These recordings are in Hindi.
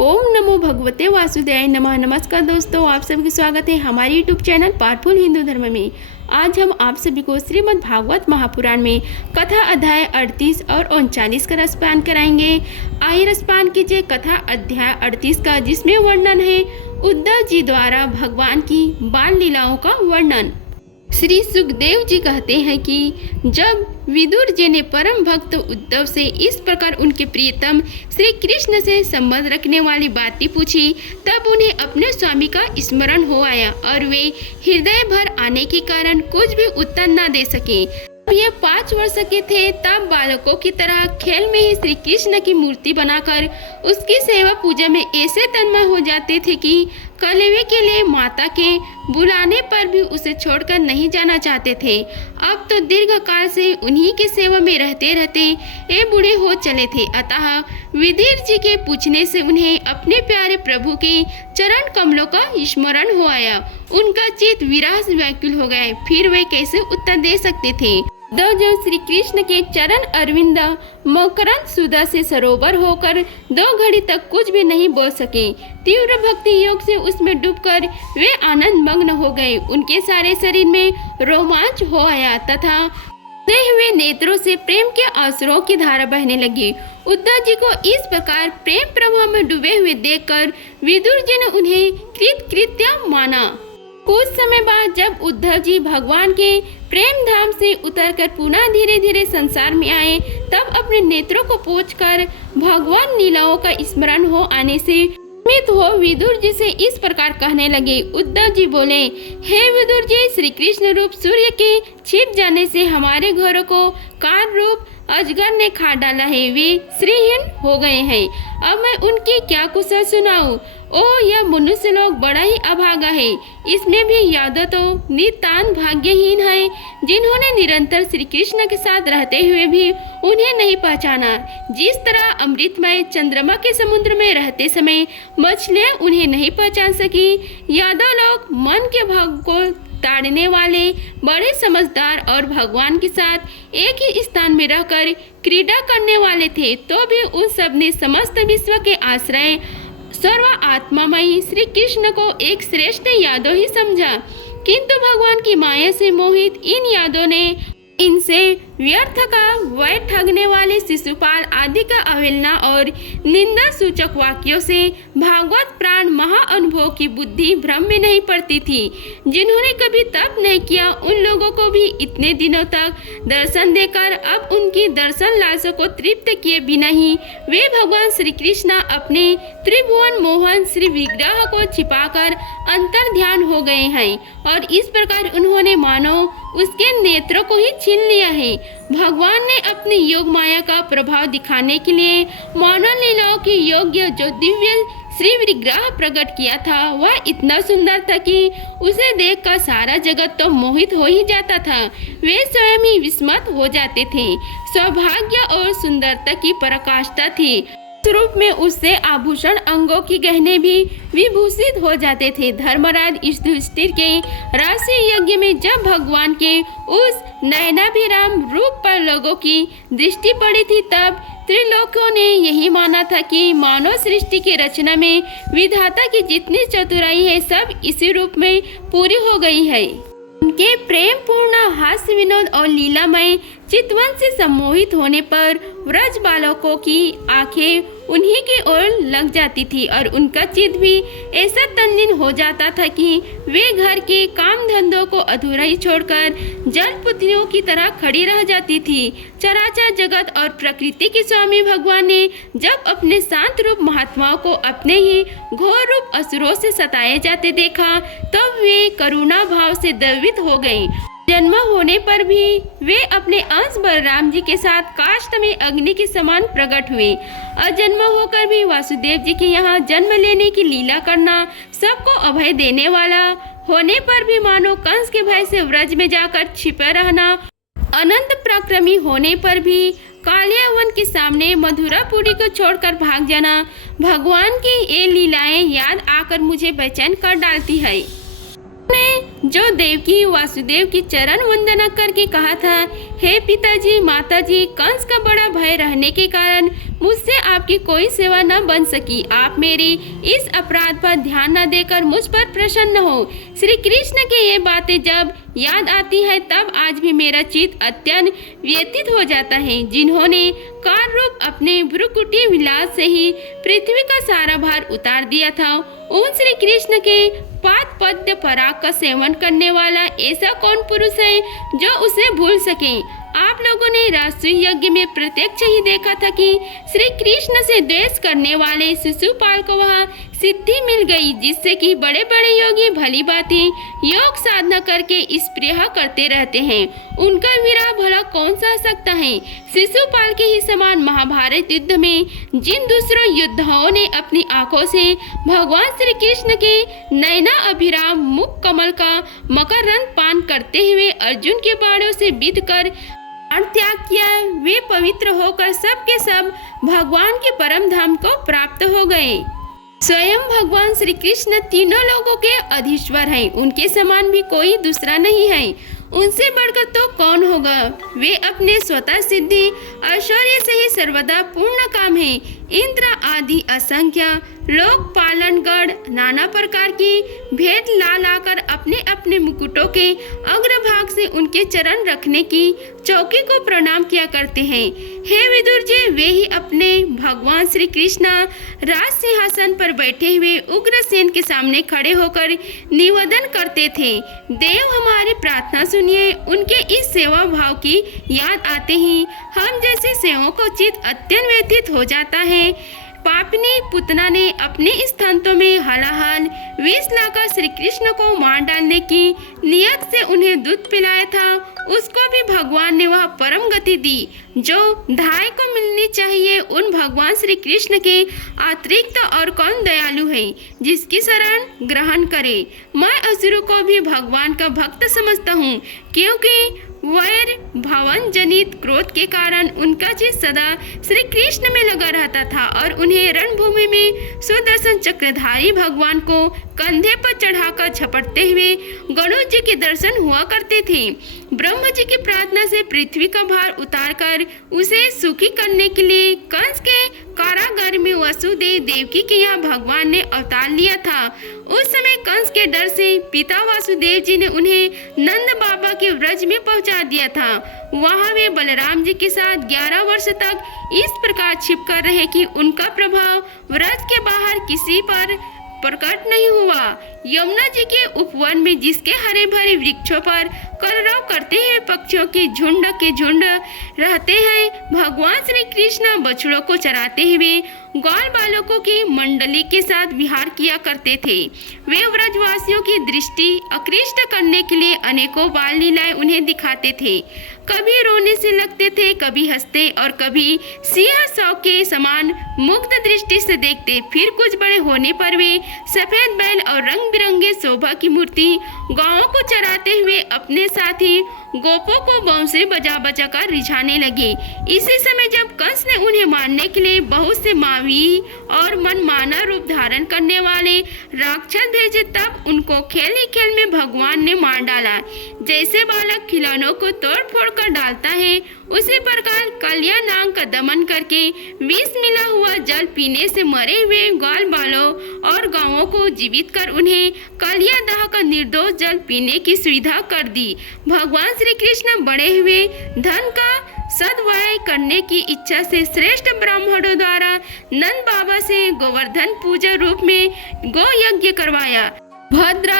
ओम नमो भगवते वासुदेवाय नमः। नमस्कार दोस्तों, आप सभी का स्वागत है हमारे यूट्यूब चैनल पावरफुल हिंदू धर्म में। आज हम आप सभी को श्रीमद् भागवत महापुराण में कथा अध्याय 38 और 39 का रसपान कराएंगे। आइए रसपान कीजिए कथा अध्याय 38 का, जिसमें वर्णन है उद्धव जी द्वारा भगवान की बाल लीलाओं का वर्णन। श्री सुखदेव जी कहते हैं कि जब विदुर जी ने परम भक्त उद्धव से इस प्रकार उनके प्रियतम श्री कृष्ण से संबंध रखने वाली बातें पूछी, तब उन्हें अपने स्वामी का स्मरण हो आया और वे हृदय भर आने के कारण कुछ भी उत्तर न दे सके। ये 5 वर्ष के थे, तब बालकों की तरह खेल में ही श्री कृष्ण की मूर्ति बनाकर उसकी सेवा पूजा में ऐसे तन्मय हो जाते थे कि कलेवे के लिए माता के बुलाने पर भी उसे छोड़कर नहीं जाना चाहते थे। अब तो दीर्घ काल से उन्हीं की सेवा में रहते रहते ये बूढ़े हो चले थे। अतः विदुर जी के पूछने से उन्हें अपने प्यारे प्रभु के चरण कमलों का स्मरण हो आया। उनका चित्त विरह से व्याकुल हो गए, फिर वे कैसे उत्तर दे सकते थे। जब श्री कृष्ण के चरण अरविंद मकरंद सुधा से सरोवर होकर 2 घड़ी तक कुछ भी नहीं बोल सके। तीव्र भक्ति योग से उसमें डूबकर वे आनंद मग्न हो गए। उनके सारे शरीर में रोमांच हो आया तथा हुए नेत्रों से प्रेम के आंसुओं की धारा बहने लगी। उद्धव जी को इस प्रकार प्रेम प्रवाह में डूबे हुए देखकर विदुर जी ने उन्हें कृतकृत्य माना। कुछ समय बाद जब उद्धव जी भगवान के प्रेम धाम से उतरकर पुनः धीरे धीरे संसार में आए, तब अपने नेत्रों को पोंछकर भगवान लीलाओं का स्मरण हो आने से हो विदुर जी से इस प्रकार कहने लगे। उद्धव जी बोले, हे विदुर जी, श्री कृष्ण रूप सूर्य के छिप जाने से हमारे घरों को काल रूप अजगर ने खा डाला है। वे श्रीहीन हो गए हैं। अब मैं उनकी क्या कुशल सुनाऊं? ओ, यह मनुष्य लोग बड़ा ही अभागा है। इसमें भी यादव तो नितान भाग्यहीन है, जिन्होंने निरंतर श्री कृष्ण के साथ रहते हुए भी उन्हें नहीं पहचाना। जिस तरह अमृतमय चंद्रमा के समुद्र में रहते समय मछलियां उन्हें नहीं पहचान सकी, यादव लोग मन के भाग को ताड़ने वाले बड़े समझदार और भगवान के साथ एक ही स्थान में रहकर क्रीड़ा करने वाले थे, तो भी उन सब ने समस्त विश्व के आश्रय सर्व आत्मामयी श्री कृष्ण को एक श्रेष्ठ यादव ही समझा। किंतु भगवान की माया से मोहित इन यादों ने इनसे व्यर्थ का वै ठगने वाले शिशुपाल आदि का अवहेलना और निंदा सूचक वाक्यों से भागवत प्राण महाअनुभव की बुद्धि भ्रम में नहीं पड़ती थी। जिन्होंने कभी तप नहीं किया, उन लोगों को भी इतने दिनों तक दर्शन देकर अब उनकी दर्शन लालसा को तृप्त किए बिना ही वे भगवान श्री कृष्ण अपने त्रिभुवन मोहन श्री विग्रह को छिपाकर अंतर ध्यान हो गए हैं और इस प्रकार उन्होंने मानो उसके नेत्रों को ही छीन लिया है। भगवान ने अपनी योग माया का प्रभाव दिखाने के लिए मानव लीलाओं की योग्य जो दिव्य श्री विग्रह प्रकट किया था, वह इतना सुंदर था कि उसे देखकर सारा जगत तो मोहित हो ही जाता था। वे स्वयं ही विस्मत हो जाते थे। सौभाग्य और सुंदरता की पराकाष्ठा थी। रूप में उससे आभूषण अंगों की गहने भी विभूषित हो जाते थे। धर्मराज युधिष्ठिर के राष्ट्रीय यज्ञ में जब भगवान के उस नयनाभिराम रूप पर लोगों की दृष्टि पड़ी थी, तब त्रिलोकों ने यही माना था कि मानव सृष्टि की रचना में विधाता की जितनी चतुराई है, सब इसी रूप में पूरी हो गई है। उनके प्रेम पूर्ण हास्य विनोद और लीलामय चितवन से सम्मोहित होने पर व्रज बालकों की आंखें उन्हीं की ओर लग जाती थी और उनका चित्त भी ऐसा तल्लीन हो जाता था कि वे घर के काम धंधों को अधूरा ही छोड़कर जलपुत्रियों की तरह खड़ी रह जाती थी। चराचर जगत और प्रकृति के स्वामी भगवान ने जब अपने शांत रूप महात्माओं को अपने ही घोर रूप असुरों से सताए जाते देखा, तब वे करुणा भाव से द्रवित हो गए। जन्म होने पर भी वे अपने अंश बलराम जी के साथ काष्ठ में अग्नि के समान प्रकट हुए। अजन्म होकर भी वासुदेव जी के यहाँ जन्म लेने की लीला करना, सबको अभय देने वाला होने पर भी मानो कंस के भय से व्रज में जाकर छिपे रहना, अनंत पराक्रमी होने पर भी कालियावन के सामने मधुरापुरी को छोड़कर भाग जाना, भगवान की ये लीलाएं याद आकर मुझे बेचैन कर डालती है। जो देवकी वासुदेव की चरण वंदना करके कहा था, हे पिताजी माताजी, कंस का बड़ा भय रहने के कारण मुझसे आपकी कोई सेवा न बन सकी। आप मेरी इस अपराध पर ध्यान न देकर मुझ पर प्रसन्न हो। श्री कृष्ण की ये बातें जब याद आती है तब आज भी मेरा चित्त अत्यंत व्यथित हो जाता है। जिन्होंने काल रूप अपने भ्रुकुटी विलास से ही पृथ्वी का सारा भार उतार दिया था, उन श्री कृष्ण के पाद पद्य पराग का सेवन करने वाला ऐसा कौन पुरुष है जो उसे भूल सके। आप लोगों ने राष्ट्रीय यज्ञ में प्रत्यक्ष ही देखा था कि श्री कृष्ण से द्वेष करने वाले शिशुपाल को वह सिद्धि मिल गई, जिससे कि बड़े बड़े योगी भली भांति योग साधना करके स्पृहा करते रहते हैं। उनका विरह भला कौन सह सकता है। शिशुपाल के ही समान महाभारत युद्ध में जिन दूसरों योद्धाओं ने अपनी आंखों से भगवान श्री कृष्ण के नैना अभिराम मुख कमल का मकरंद पान करते हुए अर्जुन के बाणों से बीत कर त्याग किया, वे पवित्र होकर सब के सब भगवान के परम धाम को प्राप्त हो गए। स्वयं भगवान श्री कृष्ण तीनों लोगों के अधीश्वर हैं। उनके समान भी कोई दूसरा नहीं है। उनसे बढ़कर तो कौन होगा। वे अपने स्वतः सिद्धि ऐश्वर्य से ही सर्वदा पूर्ण काम है। इंद्र आदि असंख्य लोक पालनगढ़ नाना प्रकार की भेद ला लाकर अपने अपने मुकुटों के अग्रभाग से उनके चरण रखने की चौकी को प्रणाम किया करते हैं। हे विदुर जी, वे ही अपने भगवान श्री कृष्ण राज सिंहासन पर बैठे हुए उग्रसेन के सामने खड़े होकर निवेदन करते थे, देव हमारी प्रार्थना सुनिए। उनके इस सेवा भाव की याद आते ही हम जैसे सेवकों को चित्त अत्यंत व्यथित हो जाता है। पापिनी पुतना ने अपने स्थानों में हलाहल विष लाकर श्री कृष्ण को मार डालने की नियत से उन्हें दूध पिलाया था, उसको भी भगवान ने वह परम गति दी जो धाय को मिलनी चाहिए। उन भगवान श्री कृष्ण के अतिरिक्त और कौन दयालु है जिसकी शरण ग्रहण करे। मैं असुरों को भी भगवान का भक्त समझता हूँ, क्योंकि वैर भावन जनित क्रोध के कारण उनका चित्त सदा श्री कृष्ण में लगा रहता था और उन्हें रणभूमि में सुदर्शन चक्रधारी भगवान को कंधे पर चढ़ाकर झपटते हुए गणेश जी के दर्शन हुआ करते थे। ब्रह्म जी की प्रार्थना से पृथ्वी का भार उतारकर उसे सुखी करने के लिए कंस के कारागार में वसुदेव देवकी के यहाँ भगवान ने अवतार लिया था। उस समय कंस के डर से पिता वासुदेव जी ने उन्हें नंद बाबा के व्रज में पहुंचा दिया था। वहाँ वे बलराम जी के साथ 11 वर्ष तक इस प्रकार छिप कर रहे कि उनका प्रभाव व्रज के बाहर किसी पर प्रकट नहीं हुआ। यमुना जी के उपवन में जिसके हरे भरे वृक्षों पर कलरव करते हुए पक्षियों के झुंड रहते हैं, भगवान श्री कृष्ण बछड़ों को चराते हुए ग्वाल बालकों की मंडली के साथ विहार किया करते थे। वे व्रजवासियों की दृष्टि आकृष्ट करने के लिए अनेकों बाल लीलाएं उन्हें दिखाते थे। कभी रोने से लगते थे, कभी हंसते और कभी सिंह सौ के समान मुग्ध दृष्टि से देखते। फिर कुछ बड़े होने पर वे सफेद बैल और रंग बिरंगे शोभा की मूर्ति गांवों को चराते हुए अपने साथी गोपों को बांसुरी बजा बजा कर रिझाने लगे। इसी समय जब कंस ने उन्हें मारने के लिए बहुत से मावी और मनमाना रूप धारण करने वाले राक्षस भेजे, तब उनको खेल ही खेल में भगवान ने मार डाला। जैसे बालक खिलौनों को तोड़ फोड़ कर डालता है, उसी प्रकार कलिया नाग का दमन करके विष मिला हुआ जल पीने से मरे हुए ग्वाल बालों और गांवों को जीवित कर उन्हें कलिया दाह का निर्दोष जल पीने की सुविधा कर दी। भगवान श्री कृष्ण बढ़े हुए धन का सद्व्यय करने की इच्छा से श्रेष्ठ ब्राह्मणों द्वारा नंद बाबा से गोवर्धन पूजा रूप में गो यज्ञ करवाया। भद्र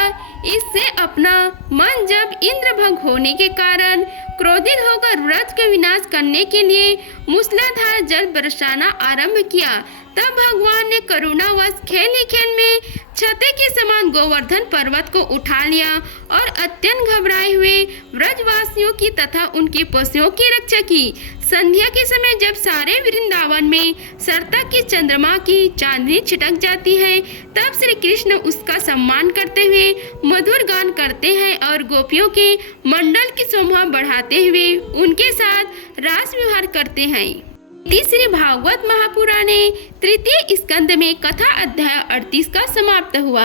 इससे अपना मन जब इंद्रभंग होने के कारण क्रोधित होकर व्रत के विनाश करने के लिए मूसलाधार जल बरसाना आरंभ किया, तब भगवान ने करुणावश खेल ही खेल में छते के समान गोवर्धन पर्वत को उठा लिया और अत्यंत घबराए हुए व्रजवासियों की तथा उनके पशुओं की रक्षा की। संध्या के समय जब सारे वृंदावन में सरता की चंद्रमा की चांदनी छिटक जाती है, तब श्री कृष्ण उसका सम्मान करते हुए मधुर गान करते हैं और गोपियों के मंडल की शोभा बढ़ाते हुए उनके साथ रास विहार करते हैं। तीसरे भागवत महापुराणे तृतीय स्कंद में कथा अध्याय 38 का समाप्त हुआ।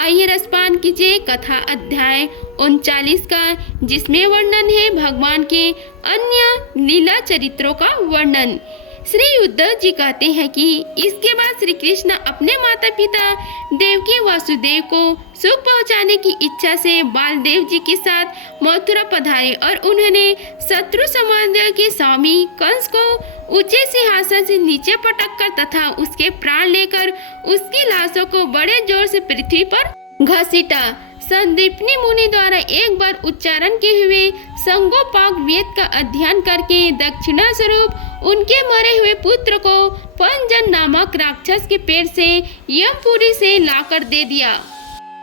आइए रसपान कीजिए कथा अध्याय 39 का, जिसमें वर्णन है भगवान के अन्य लीला चरित्रों का वर्णन। श्री उद्धव जी कहते हैं कि इसके बाद श्री कृष्ण अपने माता पिता देवकी वासुदेव को सुख पहुंचाने की इच्छा से बालदेव जी के साथ मथुरा पधारे और उन्होंने शत्रु समाज के स्वामी कंस को ऊंचे सिंहासन से नीचे पटक कर तथा उसके प्राण लेकर उसकी लाशों को बड़े जोर से पृथ्वी पर घसीटा। संदीपनी मुनि द्वारा एक बार उच्चारण किए हुए संगोपाक वेद का अध्ययन करके दक्षिणा स्वरूप उनके मरे हुए पुत्र को पंजन नामक राक्षस के पेट से यमपुरी से लाकर दे दिया।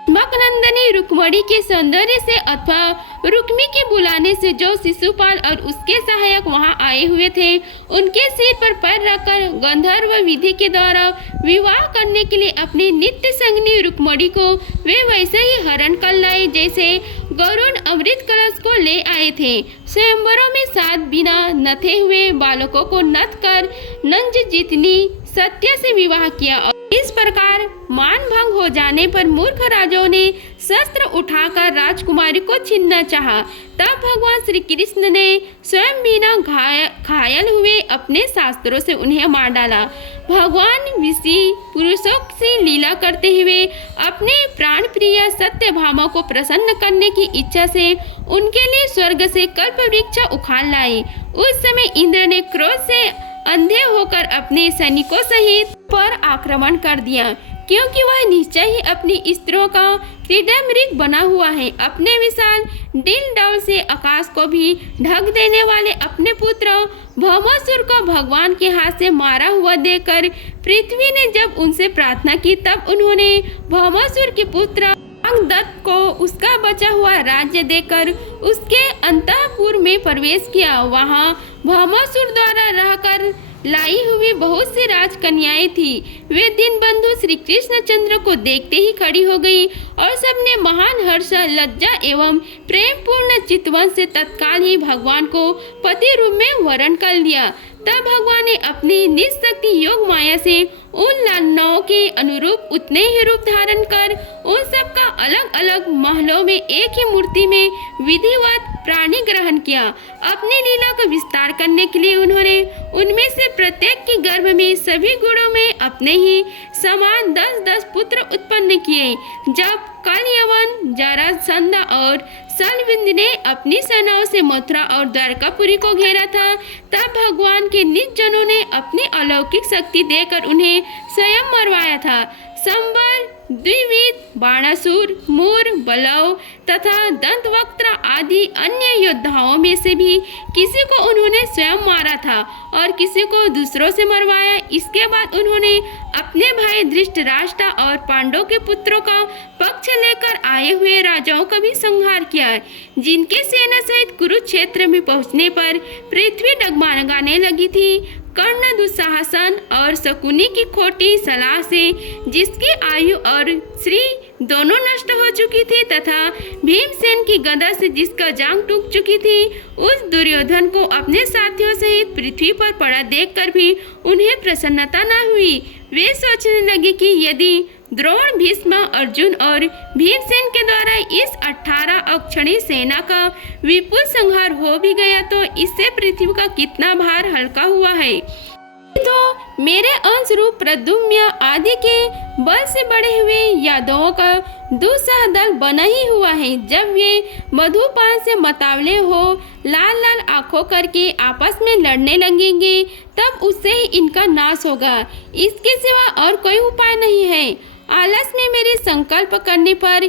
मकनंदनी रुक्मणी के सौंदर्य से अथवा रुक्मी के बुलाने से जो शिशुपाल और उसके सहायक वहां आए हुए थे, उनके सिर पर पैर रखकर गंधर्व विधि के द्वारा विवाह करने के लिए अपनी नित्य संगनी रुक्मणी को वे वैसे ही हरण कर लाए जैसे गरुण अमृत कलश को ले आए थे। स्वयंवरों में 7 बिना नथे हुए बालकों को नथ कर नंज जितनी सत्य से विवाह किया। इस प्रकार मान भंग हो जाने पर मूर्ख राजाओं ने शस्त्र उठाकर राजकुमारी को छीनना चाहा। तब भगवान श्री कृष्ण ने स्वयं बिना घायल हुए अपने शास्त्रों से उन्हें मार डाला। भगवान विषि पुरुषों से लीला करते हुए अपने प्राण प्रिय सत्यभामा को प्रसन्न करने की इच्छा से उनके लिए स्वर्ग से कल्प वृक्ष उखाड़ लाए। उस समय इंद्र ने क्रोध से अंधे होकर अपने सैनिकों सहित पर आक्रमण कर दिया, क्योंकि वह निश्चय ही अपनी स्त्रियों का क्रीडामृग बना हुआ है। अपने विशाल दिल डौल से आकाश को भी ढक देने वाले अपने पुत्र भौमासुर को भगवान के हाथ से मारा हुआ देखकर पृथ्वी ने जब उनसे प्रार्थना की, तब उन्होंने भौमासुर के पुत्र दत्त को उसका बचा हुआ राज्य देकर उसके अंतःपुर में प्रवेश किया। वहाँ भौमासुर द्वारा रहकर लाई हुई बहुत सी राजकन्याएं थी। वे दीनबंधु श्री कृष्णचंद्र को देखते ही खड़ी हो गई और सबने महान हर्ष, लज्जा एवं प्रेम पूर्ण चितवन से तत्काल ही भगवान को पति रूप में वरण कर लिया। तब भगवान ने अपनी निशक्ति योग माया से उन लालनाओं के अनुरूप उतने ही रूप धारण कर उन सब का अलग अलग महलों में एक ही मूर्ति में विधिवत प्राणी ग्रहण किया। अपनी लीला का विस्तार करने के लिए उन्होंने उनमें से प्रत्येक के गर्भ में सभी गुणों में अपने ही समान 10-10 पुत्र उत्पन्न किए। जब कलयवन, जरासंध और शल्यविंद ने अपनी सेनाओं से मथुरा और द्वारकापुरी को घेरा था, तब भगवान के निज जनों ने अपनी अलौकिक शक्ति देकर उन्हें स्वयं मरवाया था। संबर, द्विविद, बाणासुर, मूर, बलव तथा दंतवक्त्र आदि अन्य योद्धाओं में से भी किसी को उन्होंने स्वयं मारा था और किसी को दूसरों से मरवाया। इसके बाद उन्होंने अपने भाई धृतराष्ट्र और पांडवों के पुत्रों का पक्ष लेकर आए हुए राजाओं का भी संहार किया, जिनके सेना सहित कुरुक्षेत्र में पहुंचने पर पृथ्वी डगमगाने लगी थी। कर्ण दुस्साहसन और शकुनी की खोटी सलाह से जिसकी आयु और श्री दोनों नष्ट हो चुकी थी तथा भीमसेन की गदा से जिसका जांग टूट चुकी थी, उस दुर्योधन को अपने साथियों सहित पृथ्वी पर पड़ा देखकर भी उन्हें प्रसन्नता न हुई। वे सोचने लगे कि यदि द्रोण, भीष्म, अर्जुन और भीमसेन के द्वारा इस 18 अक्षणी सेना का विपुल संहार हो भी गया तो इससे पृथ्वी का कितना भार हल्का हुआ है। तो मेरे अंश रूप प्रद्युम्न आदि के बल से बढ़े हुए यादवों का दुस्सह दल बना ही हुआ है। जब वे मधुपान से मतावले हो लाल लाल आंखों करके आपस में लड़ने लगेंगे, तब उससे ही इनका नाश होगा। इसके सिवा और कोई उपाय नहीं है। आलस में मेरे संकल्प करने पर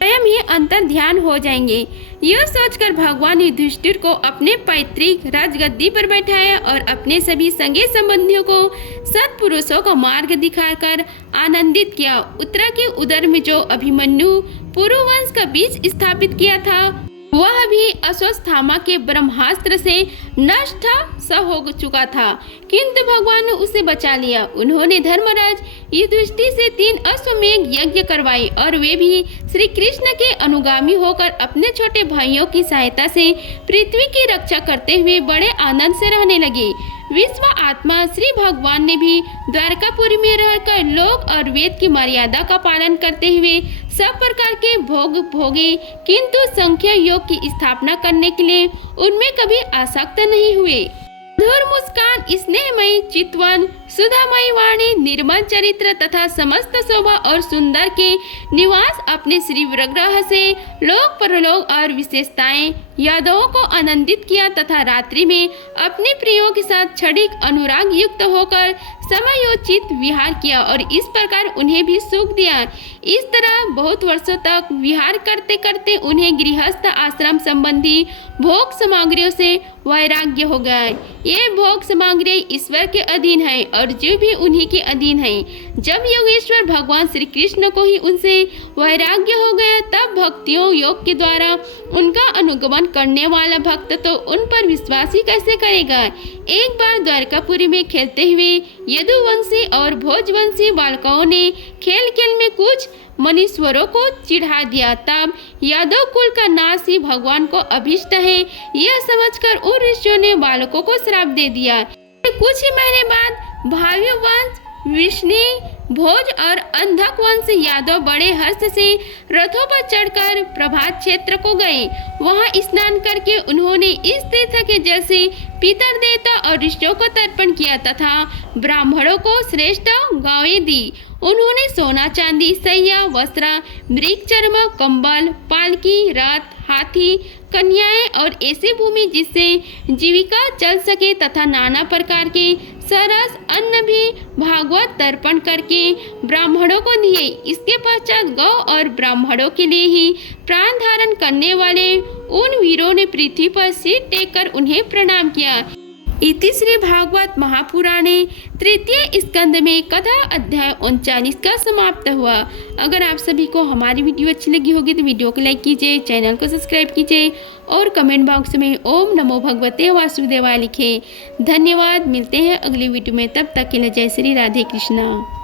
स्वयं ही अंतर ध्यान हो जाएंगे। यह सोचकर भगवान ने युधिष्ठिर को अपने पैतृक राजगद्दी पर बैठाया और अपने सभी संगे संबंधियों को सत्पुरुषों का मार्ग दिखाकर आनंदित किया। उत्तरा के उदर में जो अभिमन्यु पुरुवंश का बीज स्थापित किया था, वह भी अश्वत्थामा के ब्रह्मास्त्र से नष्ट सा हो चुका था, किंतु भगवान ने उसे बचा लिया। उन्होंने धर्मराज युधिष्ठिर से 3 अश्वमेध यज्ञ करवाए और वे भी श्री कृष्ण के अनुगामी होकर अपने छोटे भाइयों की सहायता से पृथ्वी की रक्षा करते हुए बड़े आनंद से रहने लगे। विश्व आत्मा श्री भगवान ने भी द्वारकापुरी में रहकर लोक और वेद की मर्यादा का पालन करते हुए सब प्रकार के भोग भोगे, किंतु संख्या योग की स्थापना करने के लिए उनमें कभी आसक्त नहीं हुए। मधुर मुस्कान, स्नेहमयी चितवन, सुधामयी वाणी, निर्मल चरित्र तथा समस्त शोभा और सुंदर के निवास अपने श्री विग्रह से लोक परलोक और विशेषताएं यादवों को आनंदित किया तथा रात्रि में अपने प्रियों के साथ क्षणिक अनुराग युक्त होकर समयोचित विहार किया और इस प्रकार उन्हें भी सुख दिया। इस तरह बहुत वर्षों तक विहार करते करते उन्हें गृहस्थ आश्रम संबंधी भोग सामग्रियों से वैराग्य हो गया। ये भोग सामग्री ईश्वर के अधीन है और जीव भी उन्हीं के अधीन है। जब योगेश्वर भगवान श्री कृष्ण को ही उनसे वैराग्य हो गया, तब भक्तियों योग के द्वारा उनका अनुगमन करने वाला भक्त तो उन पर विश्वास ही कैसे करेगा। एक बार द्वारकापुरी में खेलते हुए यदुवंशी और भोजवंशी बालकों ने खेल खेल में कुछ मनीश्वरों को चिढ़ा दिया। तब यादव कुल का नाश ही भगवान को अभिष्ट है, यह समझकर उन ऋषियों ने बालकों को श्राप दे दिया। कुछ ही महीने बाद भावी वंश, विष्णु, भोज और अंधक वंश यादव बड़े हर्ष से रथों पर चढ़कर प्रभात क्षेत्र को गए। वहां स्नान करके उन्होंने इस तीर्थ के जैसे पितर देवता और ऋषियों को तर्पण किया तथा ब्राह्मणों को श्रेष्ठ गायें दी। उन्होंने सोना, चांदी, सैया, वस्त्र, मृग चर्म, कंबल, पालकी, रथ, हाथी, कन्याएं और ऐसी भूमि जिससे जीविका चल सके तथा नाना प्रकार के सरस अन्न भी भागवत तर्पण करके ब्राह्मणों को दिए। इसके पश्चात गौ और ब्राह्मणों के लिए ही प्राण धारण करने वाले उन वीरों ने पृथ्वी पर सिर टेककर उन्हें प्रणाम किया। इति श्री भागवत महापुराणे तृतीय स्कंद में कथा अध्याय 39 का समाप्त हुआ। अगर आप सभी को हमारी वीडियो अच्छी लगी होगी तो वीडियो को लाइक कीजिए, चैनल को सब्सक्राइब कीजिए और कमेंट बॉक्स में ओम नमो भगवते वासुदेवाय लिखें। धन्यवाद। मिलते हैं अगली वीडियो में, तब तक के लिए जय श्री राधे कृष्णा।